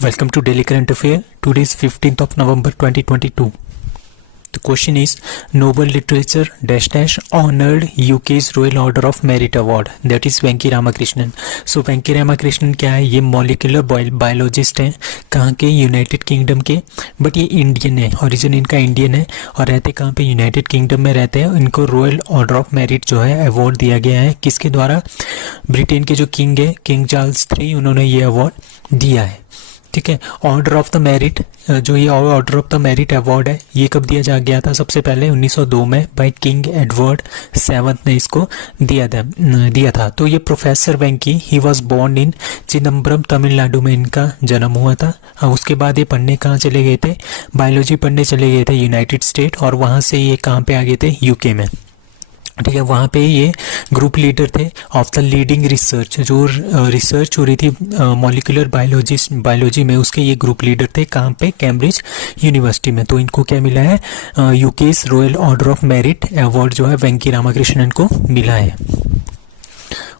Welcome to Daily Current Affair. Today is 15th of November 2022. The question is Nobel Literature dash dash honored UK's Royal Order of Merit Award. That is Venky Ramakrishnan. So वेंकी रामाकृष्णन क्या है? ये molecular biologist हैं. कहाँ के? United kingdom के. But ये Indian है, origin इनका इंडियन है और रहते कहाँ पे? यूनाइटेड किंगडम में रहते हैं. इनको रॉयल ऑर्डर ऑफ मेरिट जो है अवार्ड दिया गया है. किसके द्वारा? ब्रिटेन के जो किंग है, किंग चार्ल्स III, उन्होंने ये अवार्ड दिया है. ठीक है. ऑर्डर ऑफ द मेरिट, जो ये order of the merit award है, ये कब दिया गया था? सबसे पहले 1902 में बाय किंग एडवर्ड VII ने इसको दिया था. तो ये professor Venky, he was born in Chidambaram, Tamil Nadu में इनका जन्म हुआ था. उसके बाद ये पढ़ने कहाँ चले गए थे? बायोलॉजी पढ़ने चले गए थे यूनाइटेड स्टेट, और वहाँ से ये कहाँ पे आ गए थे? यूके में. ठीक है. वहाँ पे ये ग्रुप लीडर थे ऑफ द लीडिंग रिसर्च, जो रिसर्च हो रही थी मॉलिक्यूलर बायोलॉजी में, उसके ये ग्रुप लीडर थे. कहाँ पे? कैम्ब्रिज यूनिवर्सिटी में. तो इनको क्या मिला है? UK's royal order of merit award जो है वेंकी रामाकृष्णन को मिला है.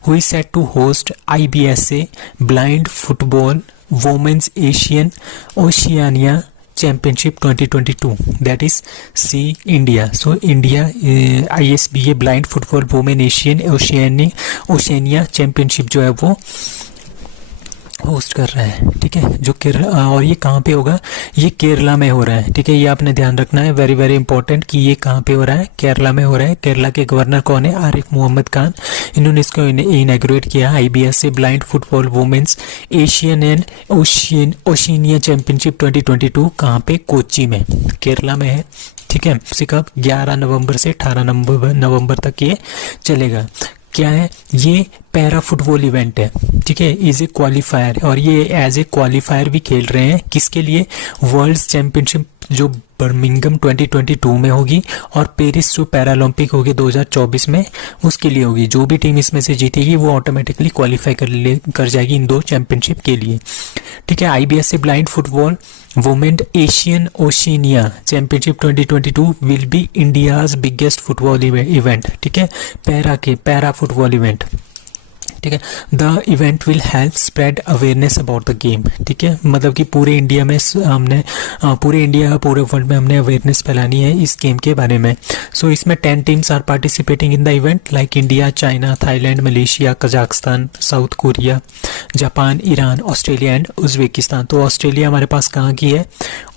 Who is set to host IBSA blind football women's Asian Oceania championship 2022? That is C, India. So India ISBA blind football women Asian Oceania championship जो है वो host कर रहा है. ठीक है. जो केरला, और ये कहाँ पे होगा? ये केरला में हो रहा है. ठीक है. ये आपने ध्यान रखना है, वेरी वेरी इंपॉर्टेंट, कि ये कहाँ पे हो रहा है? केरला में हो रहा है. केरला के गवर्नर कौन है? आरिफ मोहम्मद खान. इन्होंने इसको इनॉग्रेट किया. IBSA blind football women's Asian and Oceania championship 2022 कहाँ पे? कोच्चि में, केरला में है. ठीक है. कब? 11 नवंबर से 18 नवंबर तक ये चलेगा. क्या है? ये पैरा फुटबॉल इवेंट है. ठीक है. इज ए क्वालिफायर, और ये एज ए क्वालिफायर भी खेल रहे हैं. किसके लिए? वर्ल्ड चैंपियनशिप जो बर्मिंघम 2022 में होगी, और पेरिस जो पैरालंपिक होगी 2024 में, उसके लिए होगी. जो भी टीम इसमें से जीतेगी वो ऑटोमेटिकली क्वालिफाई कर जाएगी इन दो चैंपियनशिप के लिए. ठीक है. IBSA blind football women Asian Oceania championship 2022 will be India's biggest football event. ठीक है. Para football event. ठीक है. The event will help spread awareness about the game. ठीक है. मतलब कि पूरे इंडिया में हमने पूरे वर्ल्ड में हमने अवेयरनेस फैलानी है इस गेम के बारे में. सो इसमें 10 teams are participating in the event, like India, China, Thailand, Malaysia, Kazakhstan, South Korea, Japan, Iran, Australia and Uzbekistan. तो ऑस्ट्रेलिया हमारे पास कहाँ की है?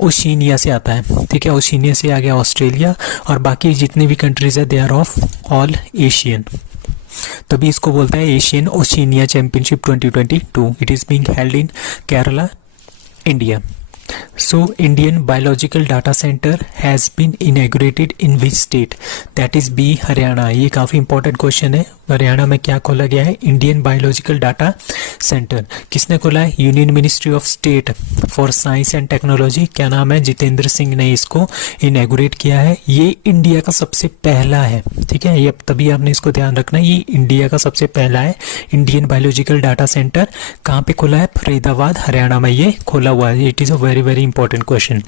ओशिनिया से आता है. ठीक है. ओशिनिया से आ गया ऑस्ट्रेलिया, और बाकी जितनी भी कंट्रीज है they are of all Asian. तभी इसको बोलता है Asian Oceania championship 2022. It is being held in Kerala, India. So Indian Biological Data Center has been inaugurated in which state? That is B, Haryana. ये काफ़ी इंपॉर्टेंट क्वेश्चन है. हरियाणा में क्या खोला गया है? Indian biological data centre. किसने खोला है? Union ministry of state for science and technology. क्या नाम है? जितेंद्र सिंह ने इसको इनॉग्रेट किया है. ये इंडिया का सबसे पहला है. ठीक है. ये तभी आपने इसको ध्यान रखना है, ये इंडिया का सबसे पहला है इंडियन बायोलॉजिकल डाटा सेंटर. कहाँ पे खोला है? फरीदाबाद, हरियाणा में ये खोला हुआ है. It is a very important question.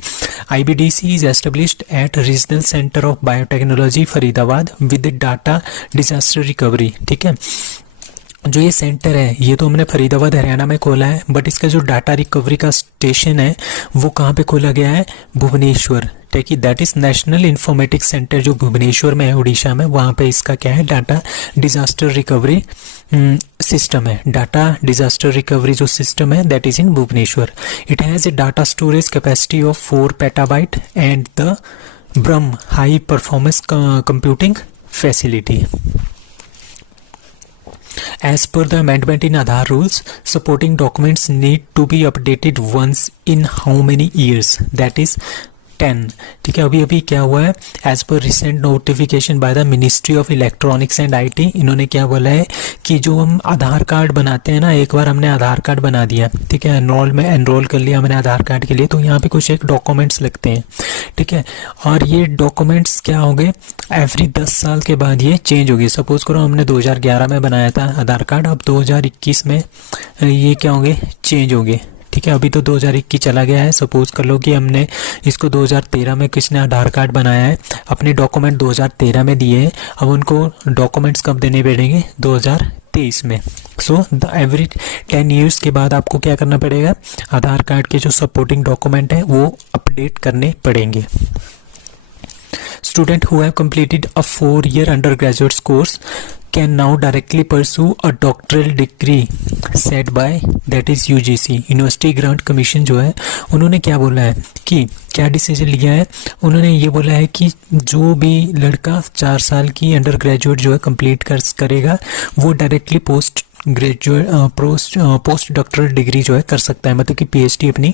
IBDC is established at Regional Center of Biotechnology Faridabad with data disaster recovery. ठीक है. जो ये सेंटर है ये तो हमने फरीदाबाद हरियाणा में खोला है, बट इसका जो डाटा रिकवरी का स्टेशन है वो कहाँ पे खोला गया है? भुवनेश्वर. ठीक है. That is national informatics centre जो भुवनेश्वर में है, उड़ीसा में. वहाँ पे इसका क्या है? डाटा डिजास्टर रिकवरी सिस्टम है. डाटा डिजास्टर रिकवरी जो सिस्टम है that is in Bhubaneswar. It has a data storage capacity of 4 petabyte and the Brahma high performance computing facility. As per the amendment in Aadhaar rules, supporting documents need to be updated once in how many years? That is 10. ठीक है. अभी क्या हुआ है? As per recent notification by the ministry of electronics and IT, इन्होंने क्या बोला है कि जो हम आधार कार्ड बनाते हैं ना, एक बार हमने आधार कार्ड बना दिया, ठीक है, एनरोल कर लिया हमने आधार कार्ड के लिए, तो यहाँ पे कुछ एक डॉक्यूमेंट्स लगते हैं. ठीक है. और ये डॉक्यूमेंट्स क्या होंगे? एवरी 10 साल के बाद ये चेंज होगी. सपोज करो हमने 2011 में बनाया था आधार कार्ड, अब 2021 में ये क्या होंगे? चेंज होंगे. ठीक है. अभी तो 2021 चला गया है. सपोज कर लो कि हमने इसको 2013 में किसने आधार कार्ड बनाया है, अपने डॉक्यूमेंट 2013 में दिए हैं. अब उनको डॉक्यूमेंट्स कब देने पड़ेंगे? 2023 में। सो द एवरी 10 ईयर्स के बाद आपको क्या करना पड़ेगा, आधार कार्ड के जो सपोर्टिंग डॉक्यूमेंट है वो अपडेट करने पड़ेंगे। Student who have completed a 4-year undergraduate course can now directly pursue a doctoral degree set by that is UGC university grant commission जो है उन्होंने क्या बोला है कि क्या डिसीजन लिया है, उन्होंने ये बोला है कि जो भी लड़का 4 साल की अंडर ग्रेजुएट जो है कंप्लीट करेगा वो डायरेक्टली पोस्ट डॉक्टरल डिग्री जो है कर सकता है, मतलब कि पीएचडी अपनी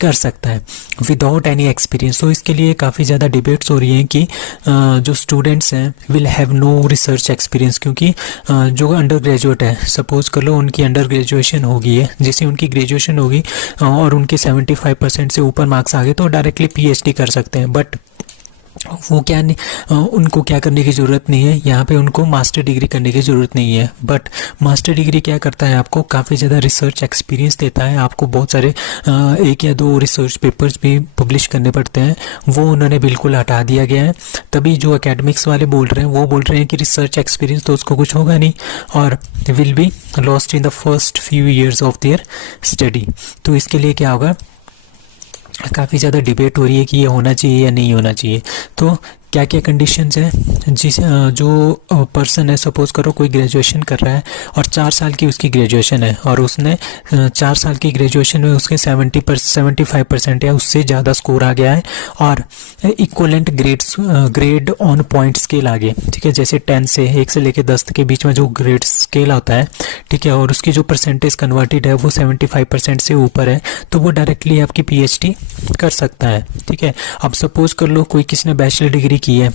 कर सकता है विदाउट एनी एक्सपीरियंस। तो इसके लिए काफ़ी ज़्यादा डिबेट्स हो रही हैं कि जो स्टूडेंट्स हैं will have no research experience, क्योंकि जो अंडर ग्रेजुएट है, सपोज कर लो उनकी अंडर ग्रेजुएशन होगी है, जैसे उनकी ग्रेजुएशन होगी और उनके 75% से ऊपर मार्क्स आ गए तो डायरेक्टली पीएचडी कर सकते हैं। बट वो क्या नहीं, उनको क्या करने की ज़रूरत नहीं है, यहाँ पे उनको मास्टर डिग्री करने की ज़रूरत नहीं है। बट मास्टर डिग्री क्या करता है, आपको काफ़ी ज़्यादा रिसर्च एक्सपीरियंस देता है, आपको बहुत सारे 1 या 2 रिसर्च पेपर्स भी पब्लिश करने पड़ते हैं, वो उन्होंने बिल्कुल हटा दिया गया है। तभी जो एकेडमिक्स वाले बोल रहे हैं वो बोल रहे हैं कि रिसर्च एक्सपीरियंस तो उसको कुछ होगा नहीं और will be lost in the first few years of their study. तो इसके लिए क्या होगा, काफ़ी ज़्यादा डिबेट हो रही है कि ये होना चाहिए या नहीं होना चाहिए। तो क्या क्या कंडीशंस हैं, जो पर्सन है, सपोज करो कोई ग्रेजुएशन कर रहा है और 4 साल की उसकी ग्रेजुएशन है और उसने 4 साल की ग्रेजुएशन में उसके 75% या उससे ज़्यादा स्कोर आ गया है और equivalent grade on point scale आ गए, ठीक है, जैसे 10 से 1 से लेकर 10 के बीच में जो ग्रेड स्केल होता है, ठीक है, और उसकी जो परसेंटेज कन्वर्टेड है वो 75% से ऊपर है, तो वो डायरेक्टली आपकी पीएचडी कर सकता है। ठीक है, अब सपोज कर लो कोई किसी ने बैचलर डिग्री की है,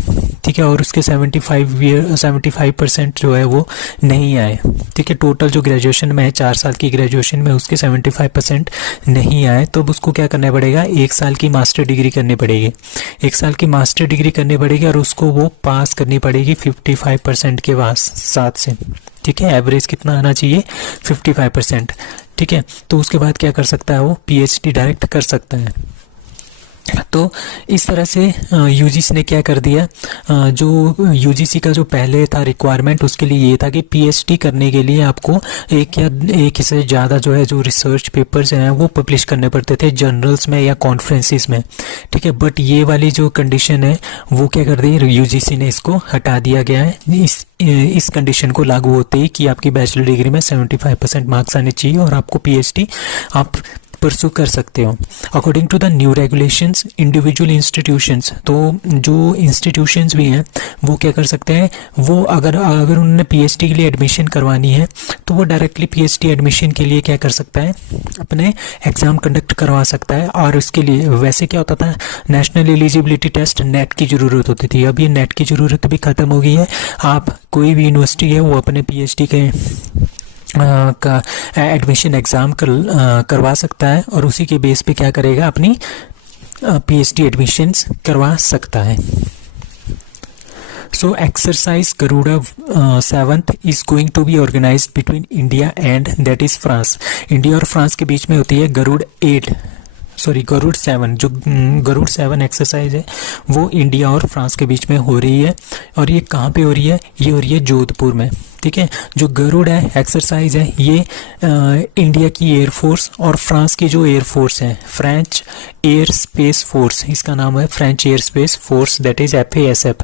ठीक है, और उसके 75% जो है वो नहीं आए, ठीक है, टोटल जो ग्रेजुएशन में है 4 साल की ग्रेजुएशन में उसके 75% नहीं आए, तो अब उसको क्या करना पड़ेगा, 1 साल की मास्टर डिग्री करनी पड़ेगी, 1 साल की मास्टर डिग्री करनी पड़ेगी और उसको वो पास करनी पड़ेगी 55% के साथ से, ठीक है, एवरेज कितना आना चाहिए 55%, ठीक है, तो उसके बाद क्या कर सकता है वो पीएचडी डायरेक्ट कर सकता है। तो इस तरह से यूजीसी ने क्या कर दिया, जो यूजीसी का जो पहले था रिक्वायरमेंट उसके लिए ये था कि पीएचडी करने के लिए आपको एक से ज़्यादा जो है जो रिसर्च पेपर्स हैं वो पब्लिश करने पड़ते थे जर्नल्स में या कॉन्फ्रेंसिस में, ठीक है, बट ये वाली जो कंडीशन है वो क्या कर दी यूजीसी ने, इसको हटा दिया गया है इस कंडीशन को लागू होते ही कि आपकी बैचलर डिग्री में 75% मार्क्स आने चाहिए और आपको पीएचडी आप परसू कर सकते हो। According to the new regulations individual institutions, तो जो इंस्टीट्यूशंस भी हैं वो क्या कर सकते हैं, वो अगर उन्होंने पीएचडी के लिए एडमिशन करवानी है तो वो डायरेक्टली पीएचडी एडमिशन के लिए क्या कर सकता है, अपने एग्ज़ाम कंडक्ट करवा सकता है। और उसके लिए वैसे क्या होता था, नेशनल एलिजिबिलिटी टेस्ट नेट की ज़रूरत होती थी, अब ये नेट की ज़रूरत भी ख़त्म हो गई है। आप कोई भी यूनिवर्सिटी है वो अपने पीएचडी के का एडमिशन एग्ज़ाम करवा सकता है और उसी के बेस पे क्या करेगा, अपनी पीएचडी एडमिशन्स करवा सकता है। So exercise Garuda 7th is going to be organized between India and that is France। India और फ्रांस के बीच में होती है गरुड़ 7, जो गरुड़ 7 एक्सरसाइज है वो इंडिया और फ्रांस के बीच में हो रही है। और ये कहाँ पे हो रही है, ये हो रही है जोधपुर में, ठीक है। जो गरुड़ है एक्सरसाइज है ये इंडिया की एयरफोर्स और फ्रांस की जो एयरफोर्स है, फ्रेंच एयर स्पेस फोर्स, इसका नाम है French air space force that is FASF,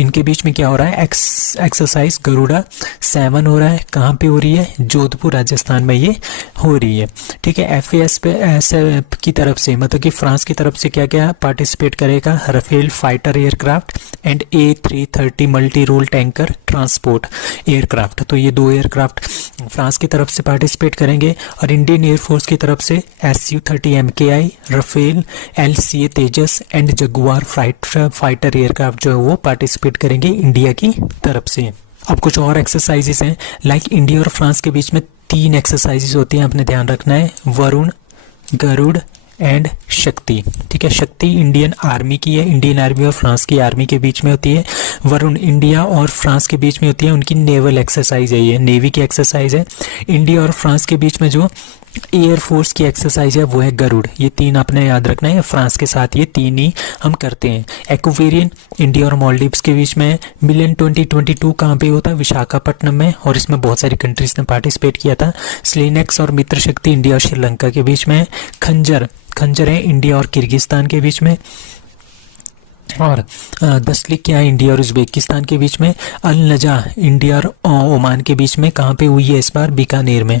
इनके बीच में क्या हो रहा है, एक्सरसाइज गरुड़ा 7 हो रहा है। कहाँ पे हो रही है, जोधपुर राजस्थान में ये हो रही है, ठीक है। FASF की तरफ से, मतलब कि फ्रांस की तरफ से क्या क्या पार्टिसिपेट करेगा, Rafale fighter aircraft and A330 multi role tanker transport aircraft, तो ये 2 एयरक्राफ्ट फ्रांस की तरफ से पार्टिसिपेट करेंगे। और इंडियन एयरफोर्स की तरफ से Su-30 MKI, Rafale, LCA Tejas and Jaguar fighter aircraft जो है वो पार्टिसिपेट करेंगे इंडिया की तरफ से। अब कुछ और एक्सरसाइजेस हैं, लाइक इंडिया और फ्रांस के बीच में 3 एक्सरसाइजेस होती हैं, आपने ध्यान रखना है, वरुण, गरुड़ एंड शक्ति, ठीक है। शक्ति इंडियन आर्मी की है, इंडियन आर्मी और फ्रांस की आर्मी के बीच में होती है। वरुण इंडिया और फ्रांस के बीच में होती है, उनकी नेवल एक्सरसाइज है, ये नेवी की एक्सरसाइज है। इंडिया और फ्रांस के बीच में जो एयरफोर्स की एक्सरसाइज है वो है गरुड़। ये 3 आपने याद रखना है, फ्रांस के साथ ये 3 ही हम करते हैं। एक्वेरियन इंडिया और मालदीव्स के बीच में। मिलियन 2022 कहाँ पे होता है? विशाखापट्टनम में, और इसमें बहुत सारी कंट्रीज ने पार्टिसिपेट किया था। स्लिनेक्स और मित्र शक्ति इंडिया और श्रीलंका के बीच में। खंजर है इंडिया और किर्गिस्तान के बीच में। और 10 लीग क्या है? इंडिया और उज्बेकिस्तान के बीच में। अल नजा इंडिया और ओमान के बीच में। कहाँ पे हुई है इस बार? बीकानेर में।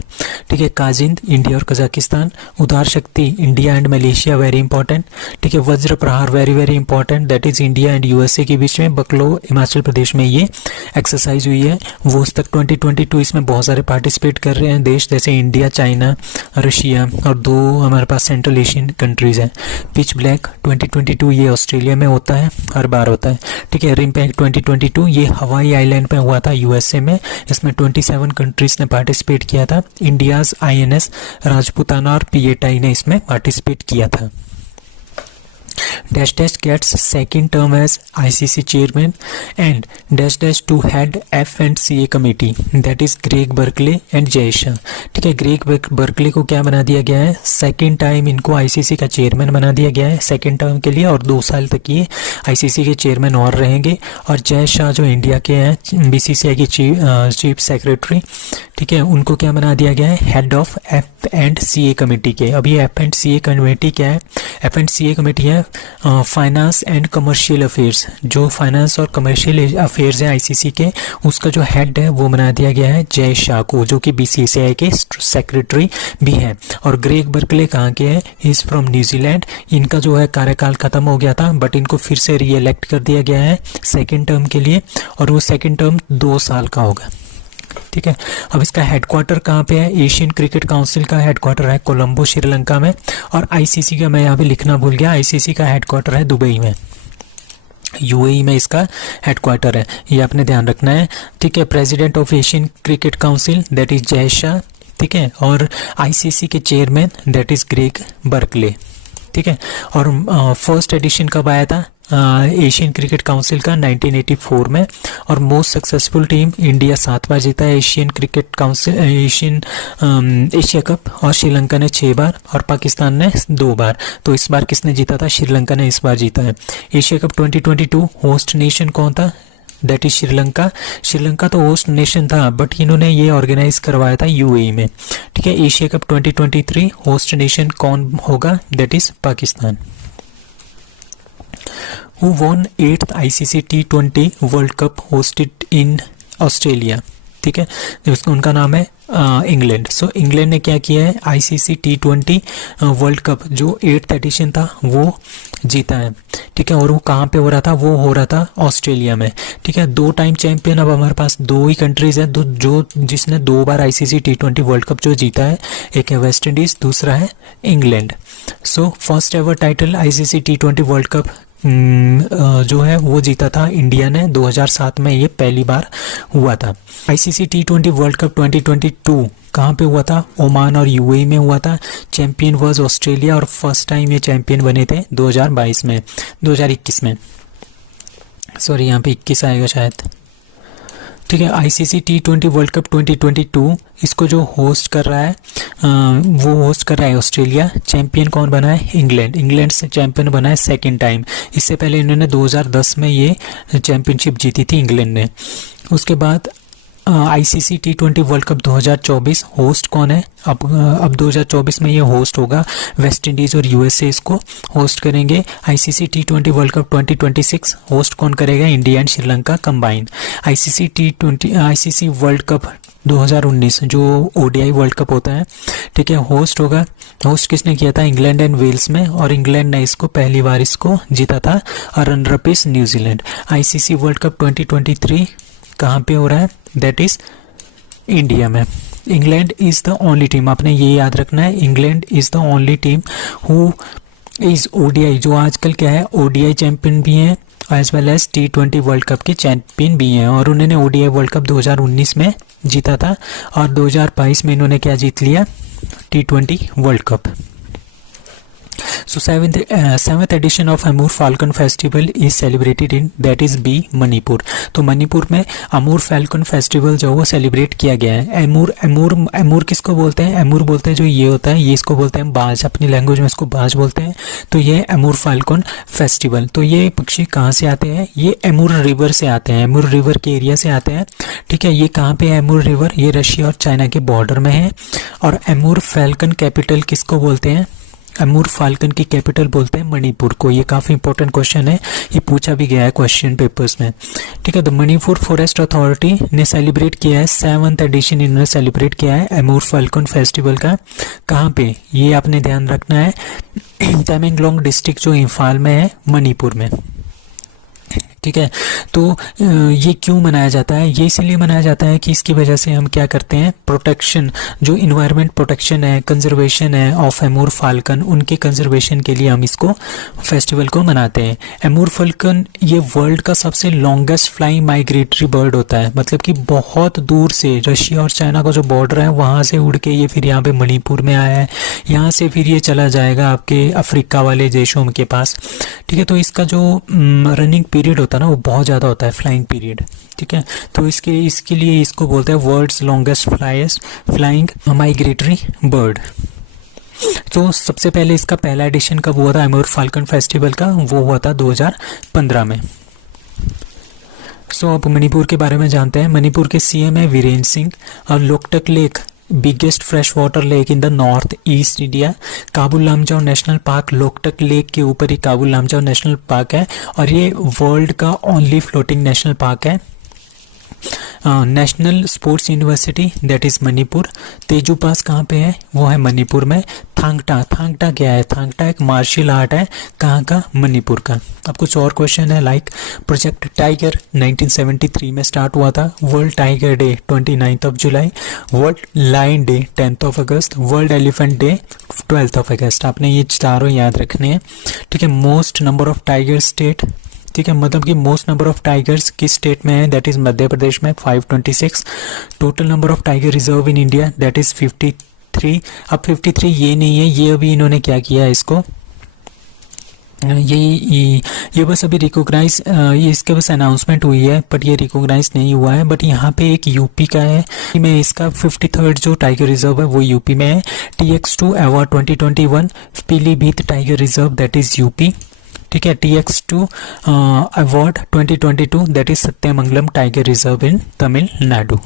ठीक है। काजिंद इंडिया और कजाकिस्तान। उदार शक्ति India and Malaysia, very important. ठीक है। वज्र प्रहार very very important, that is India and USA के बीच में। बकलो हिमाचल प्रदेश में ये एक्सरसाइज हुई है। वोस्तक 2022, इसमें बहुत सारे पार्टिसिपेट कर रहे हैं देश, जैसे इंडिया, चाइना, रशिया, और 2 हमारे पास सेंट्रल एशियन कंट्रीज हैं। पिच ब्लैक 2022 ये ऑस्ट्रेलिया में होता है, हर बार होता है। ठीक है। रिम्पैक्ट 2022 ये हवाई आइलैंड पे हुआ था, यूएसए में। इसमें 27 कंट्रीज ने पार्टिसिपेट किया था। इंडियाज आईएनएस राजपूताना और पीएटाई ने इसमें पार्टिसिपेट किया था। dash gets second term as ICC chairman and dash to head F&CA committee, that is Greg Berkeley and Jay Shah. ठीक है। ग्रेग बर्कले को क्या बना दिया गया है? सेकेंड टाइम इनको आईसीसी का चेयरमैन बना दिया गया है सेकेंड टर्म के लिए, और 2 साल तक ये आईसीसी के चेयरमैन और रहेंगे। और जय शाह जो इंडिया के हैं, बीसीसीआई की चीफ सेक्रेटरी, ठीक है, उनको क्या बना दिया गया है? हेड ऑफ F&CA कमेटी के। अब ये F&CA कमेटी क्या है? F&CA कमेटी है फाइनेंस एंड कमर्शियल अफेयर्स। जो फाइनेंस और कमर्शियल अफेयर्स हैं आईसीसी के, उसका जो हेड है वो बना दिया गया है जय शाह को, जो कि बीसीसीआई के सेक्रेटरी भी हैं। और ग्रेग बर्कले कहाँ के हैं? He is from New Zealand. इनका जो है कार्यकाल खत्म हो गया था, बट इनको फिर से री इलेक्ट कर दिया गया है सेकेंड टर्म के लिए, और वो सेकेंड टर्म 2 साल का होगा। ठीक है। अब इसका हेडक्वार्टर कहाँ पे है? एशियन क्रिकेट काउंसिल का हेडक्वार्टर है कोलंबो, श्रीलंका में। और आईसीसी का मैं यहाँ पे लिखना भूल गया, आईसीसी का हेडक्वार्टर है दुबई में, यूएई में इसका हेडक्वार्टर है, ये आपने ध्यान रखना है। ठीक है। President of Asian cricket council that is Jay Shah. ठीक है। और आईसीसी के chairman that is Greg Berkeley. ठीक है। और फर्स्ट एडिशन कब आया था एशियन क्रिकेट काउंसिल का? 1984 में। और मोस्ट सक्सेसफुल टीम इंडिया 7 बार जीता है Asian cricket council Asia cup, और श्रीलंका ने 6 बार और पाकिस्तान ने 2 बार। तो इस बार किसने जीता था? श्रीलंका ने इस बार जीता है। एशिया कप 2022 होस्ट नेशन कौन था? That is Sri Lanka. श्रीलंका तो होस्ट नेशन था, बट इन्होंने ये ऑर्गेनाइज करवाया था यूएई में। ठीक है। एशिया कप 2023 होस्ट नेशन कौन होगा? That is Pakistan. Who won 8th ICC T20 World Cup hosted in Australia? ठीक है। उनका नाम है इंग्लैंड। सो इंग्लैंड ने क्या किया है? आईसीसी T20 वर्ल्ड कप जो 8th एडिशन था वो जीता है। ठीक है। और वो कहाँ पे हो रहा था? वो हो रहा था ऑस्ट्रेलिया में। ठीक है। 2 टाइम चैंपियन अब हमारे पास 2 ही कंट्रीज है जो जिसने 2 बार आईसीसी T20 वर्ल्ड कप जो जीता है। एक है वेस्ट इंडीज, दूसरा है England. So first ever title ICC T20 World cup जो है वो जीता था इंडिया ने 2007 में, ये पहली बार हुआ था। आईसीसी T20 वर्ल्ड कप 2022 कहाँ पे हुआ था? ओमान और यूएई में हुआ था। चैंपियन वाज ऑस्ट्रेलिया, और फर्स्ट टाइम ये चैंपियन बने थे 2021 में। सॉरी, यहाँ पे 21 आएगा शायद। ठीक है। आईसीसी T20 वर्ल्ड कप 2022 इसको जो होस्ट कर रहा है वो होस्ट कर रहा है ऑस्ट्रेलिया। चैंपियन कौन बना है? इंग्लैंड से चैंपियन बना है सेकेंड टाइम। इससे पहले इन्होंने 2010 में ये चैंपियनशिप जीती थी इंग्लैंड ने। उसके बाद ICC T20 World cup 2024 host कौन है? अब 2024 में ये होस्ट होगा, वेस्ट इंडीज़ और यूएसए इसको होस्ट करेंगे। ICC T20 World cup 2026 host कौन करेगा? India and Sri Lanka combine. ICC World cup 2019 जो ओडीआई वर्ल्ड कप होता है, ठीक है, होस्ट किसने किया था? इंग्लैंड एंड वेल्स में, और इंग्लैंड ने इसको पहली बार इसको जीता था, और runner up is New Zealand. ICC World Cup 2023 कहाँ पे हो रहा है? दैट इज इंडिया में। England is the only team, आपने ये याद रखना है, England is the only team who is ODI, जो आजकल क्या है ओडीआई चैंपियन भी हैं as well as T20 World Cup के चैंपियन भी हैं। और उन्होंने ओडीआई वर्ल्ड कप 2019 में जीता था, और 2022 में इन्होंने क्या जीत लिया? T20 World cup. So seventh edition of Amur Falcon Festival is celebrated in that is B Manipur. तो मणिपुर में अमूर फैल्कन फेस्टिवल जो वो सेलिब्रेट किया गया है। एमूर किसको बोलते हैं? एमूर बोलते हैं जो ये होता है, ये इसको बोलते हैं बाज, अपनी लैंग्वेज में इसको बाज बोलते हैं। तो ये एमूर फाल्कन फेस्टिवल, तो ये पक्षी कहाँ से आते हैं? ये एमूर रिवर से आते हैं, एमूर रिवर के एरिया से आते हैं। ठीक है, ये कहाँ पे है एमूर रिवर? ये रशिया और चाइना के बॉर्डर में है। और एमूर फैल्कन कैपिटल किसको बोलते हैं? एमूर फाल्कन की कैपिटल बोलते हैं मणिपुर को। ये काफ़ी इंपॉर्टेंट क्वेश्चन है, ये पूछा भी गया है क्वेश्चन पेपर्स में। ठीक है, तो मणिपुर फॉरेस्ट अथॉरिटी ने सेलिब्रेट किया है 7th एडिशन, इन्होंने सेलिब्रेट किया है एमूर फाल्कन फेस्टिवल का। कहाँ पे? ये आपने ध्यान रखना है, तमेंगलोंग डिस्ट्रिक्ट जो इम्फाल में है, मणिपुर में। ठीक है, तो ये क्यों मनाया जाता है? ये इसलिए मनाया जाता है कि इसकी वजह से हम क्या करते हैं, प्रोटेक्शन, जो इन्वायरमेंट प्रोटेक्शन है, कंजर्वेशन है ऑफ एमूर फाल्कन, उनके कंजर्वेशन के लिए हम इसको फेस्टिवल को मनाते हैं। एमूर फाल्कन ये वर्ल्ड का सबसे लॉन्गेस्ट फ्लाइंग माइग्रेटरी बर्ड होता है, मतलब कि बहुत दूर से रशिया और चाइना का जो बॉर्डर है वहाँ से उड़ के ये फिर यहाँ पे मणिपुर में आया है, यहाँ से फिर ये चला जाएगा आपके अफ्रीका वाले देशों के पास। ठीक है, तो इसका जो रनिंग पीरियड होता है ना वो बहुत ज़्यादा होता है, फ्लाइंग पीरियड। ठीक है, तो इसके लिए इसको बोलते हैं world's longest flying migratory bird. तो सबसे पहले इसका पहला एडिशन कब हुआ था एमूर फाल्कन फेस्टिवल का? वो हुआ था 2015 में। अब मणिपुर के बारे में जानते हैं। मणिपुर के सीएम है वीरेंद्र सिंह। और Loktak lake biggest fresh water lake in the north east India. Keibul Lamjao national park Loktak lake के ऊपर ही काबुल लामजाओ नेशनल पार्क है, और ये वर्ल्ड का ओनली फ्लोटिंग नेशनल पार्क है। National sports university that is Manipur. Tezu पास कहाँ पे है? वो है मणिपुर में। थांगटा क्या है? थांगटा एक मार्शल आर्ट है, कहाँ का? मणिपुर का। अब कुछ और क्वेश्चन है, लाइक प्रोजेक्ट टाइगर 1973 में स्टार्ट हुआ था। वर्ल्ड टाइगर डे 29 जुलाई। वर्ल्ड लायन डे 10 अगस्त। वर्ल्ड एलिफेंट डे 12 अगस्त। आपने ये चारों याद रखने हैं। ठीक है, most number of tiger state, ठीक है, मतलब कि मोस्ट नंबर ऑफ टाइगर्स किस स्टेट में है? दैट इज मध्य प्रदेश में 526। Total number of tiger reserve in India that is 53। अब 53 ये नहीं है, ये अभी इन्होंने क्या किया है इसको, ये बस अभी रिकॉग्नाइज, ये इसके बस अनाउंसमेंट हुई है, बट ये रिकॉग्नाइज नहीं हुआ है। बट यहाँ पे एक यूपी का है, में इसका 53rd जो टाइगर रिजर्व है वो यूपी में है। TX2 award 2021 Pilibhit tiger reserve that is UP. ठीक है, TX2 award 2022 that is Sathyamangalam tiger reserve in Tamil Nadu.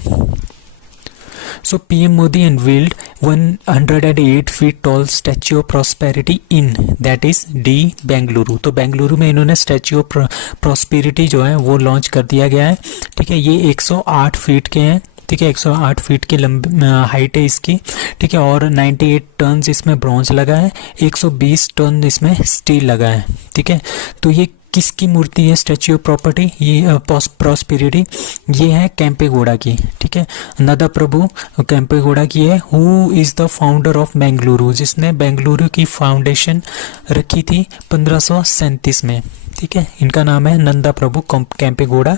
So PM Modi unveiled 108 feet tall Statue of Prosperity in that is D Bengaluru. तो बेंगलुरु में इन्होंने स्टैच्यू ऑफ प्रॉस्पेरिटी जो है वो लॉन्च कर दिया गया है। ठीक है, ये 108 फीट के हैं। ठीक है, 108 फीट की लंबी हाइट है इसकी। ठीक है, और 98 टन इसमें ब्रॉन्ज लगा है, 120 टन इसमें स्टील लगा है। ठीक है, तो ये किसकी मूर्ति है? स्टैच्यू ऑफ प्रॉपर्टी, ये प्रॉस्पेरिटी, ये है केम्पेगौड़ा की। ठीक है, नदा प्रभु केम्पेगौड़ा की है। Who is the founder of Bengaluru, जिसने बेंगलुरु की फाउंडेशन रखी थी 1537 में। ठीक है, इनका नाम है नंदा प्रभु केम्पेगौड़ा।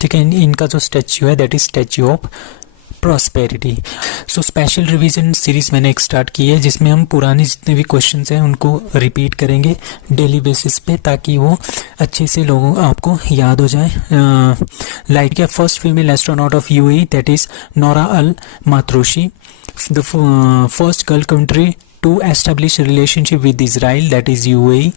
ठीक है, इनका जो स्टैच्यू है that is statue of prosperity. So special revision series मैंने एक स्टार्ट की है, जिसमें हम पुराने जितने भी क्वेश्चंस हैं उनको रिपीट करेंगे डेली बेसिस पे, ताकि वो अच्छे से लोगों आपको याद हो जाए। लाइक क्या first female astronaut of UAE that is Nora Al Matrooshi. The first Gulf country to establish a relationship with Israel that is UAE.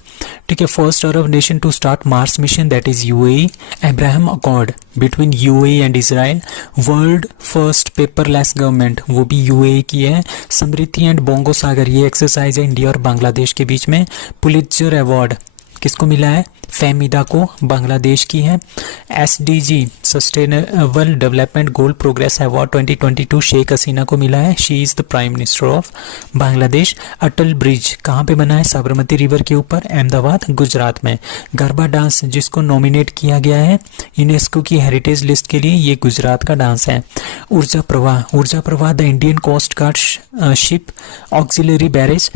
ठीक है, first Arab nation to start Mars mission that is UAE. Abraham accord between UAE and Israel. World first paperless government वो भी UAE की है। समृद्धि and bongo सागर ये exercise है India और बांग्लादेश के बीच में। पुलित्जर अवार्ड किसको मिला है? फेमिदा को, बांग्लादेश की है। SDG sustainable development goal progress award 2022 Sheikh Hasina को मिला है। She is the prime minister of Bangladesh. Atal bridge कहाँ पे बना है? साबरमती रिवर के ऊपर, अहमदाबाद गुजरात में। गरबा डांस जिसको नॉमिनेट किया गया है यूनेस्को की हेरिटेज लिस्ट के लिए, ये गुजरात का डांस है। Urja Pravah the Indian coast guard ship auxiliary barge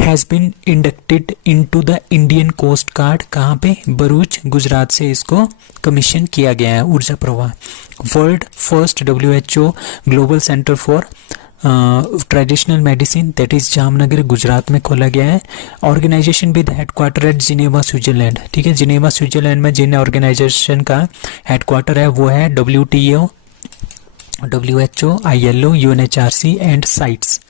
has been inducted into the Indian coast guard. कहाँ पे? भरूच गुजरात से इसको कमीशन किया गया है Urja Pravah. World first WHO global centre for traditional medicine that is Jamnagar Gujarat में खोला गया है। Organisation with headquarter at Geneva Switzerland, ठीक है, जिनेवा स्विट्जरलैंड में जिन ऑर्गेनाइजेशन का हेडक्वार्टर है वो है WTO, WHO, ILO, UNHRC and CITES.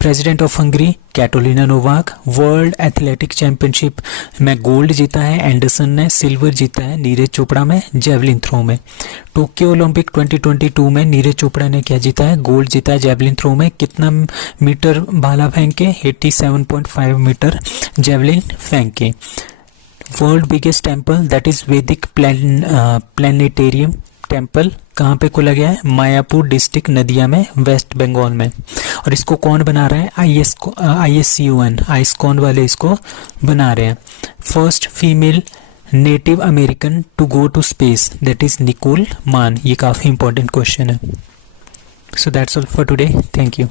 President of Hungary Katalin Novak. World athletic championship में गोल्ड जीता है एंडरसन ने, सिल्वर जीता है नीरज चोपड़ा में जेवलिन थ्रो में। टोक्यो ओलंपिक 2022 में नीरज चोपड़ा ने क्या जीता है, गोल्ड जीता है जेवलिन थ्रो में। कितना मीटर भाला फेंके, 87.5 मीटर जेवलिन फेंके। World biggest temple that is वैदिक प्लानिटेरियम टेम्पल कहाँ पे खोला गया है, मायापुर डिस्ट्रिक्ट नदिया में, वेस्ट बंगाल में। और इसको कौन बना रहा है, ISCON, आइस्कॉन वाले इसको बना रहे हैं। First female native American to go to space that is Nicole Mann. ये काफ़ी इंपॉर्टेंट क्वेश्चन है। So that's all for today, thank you.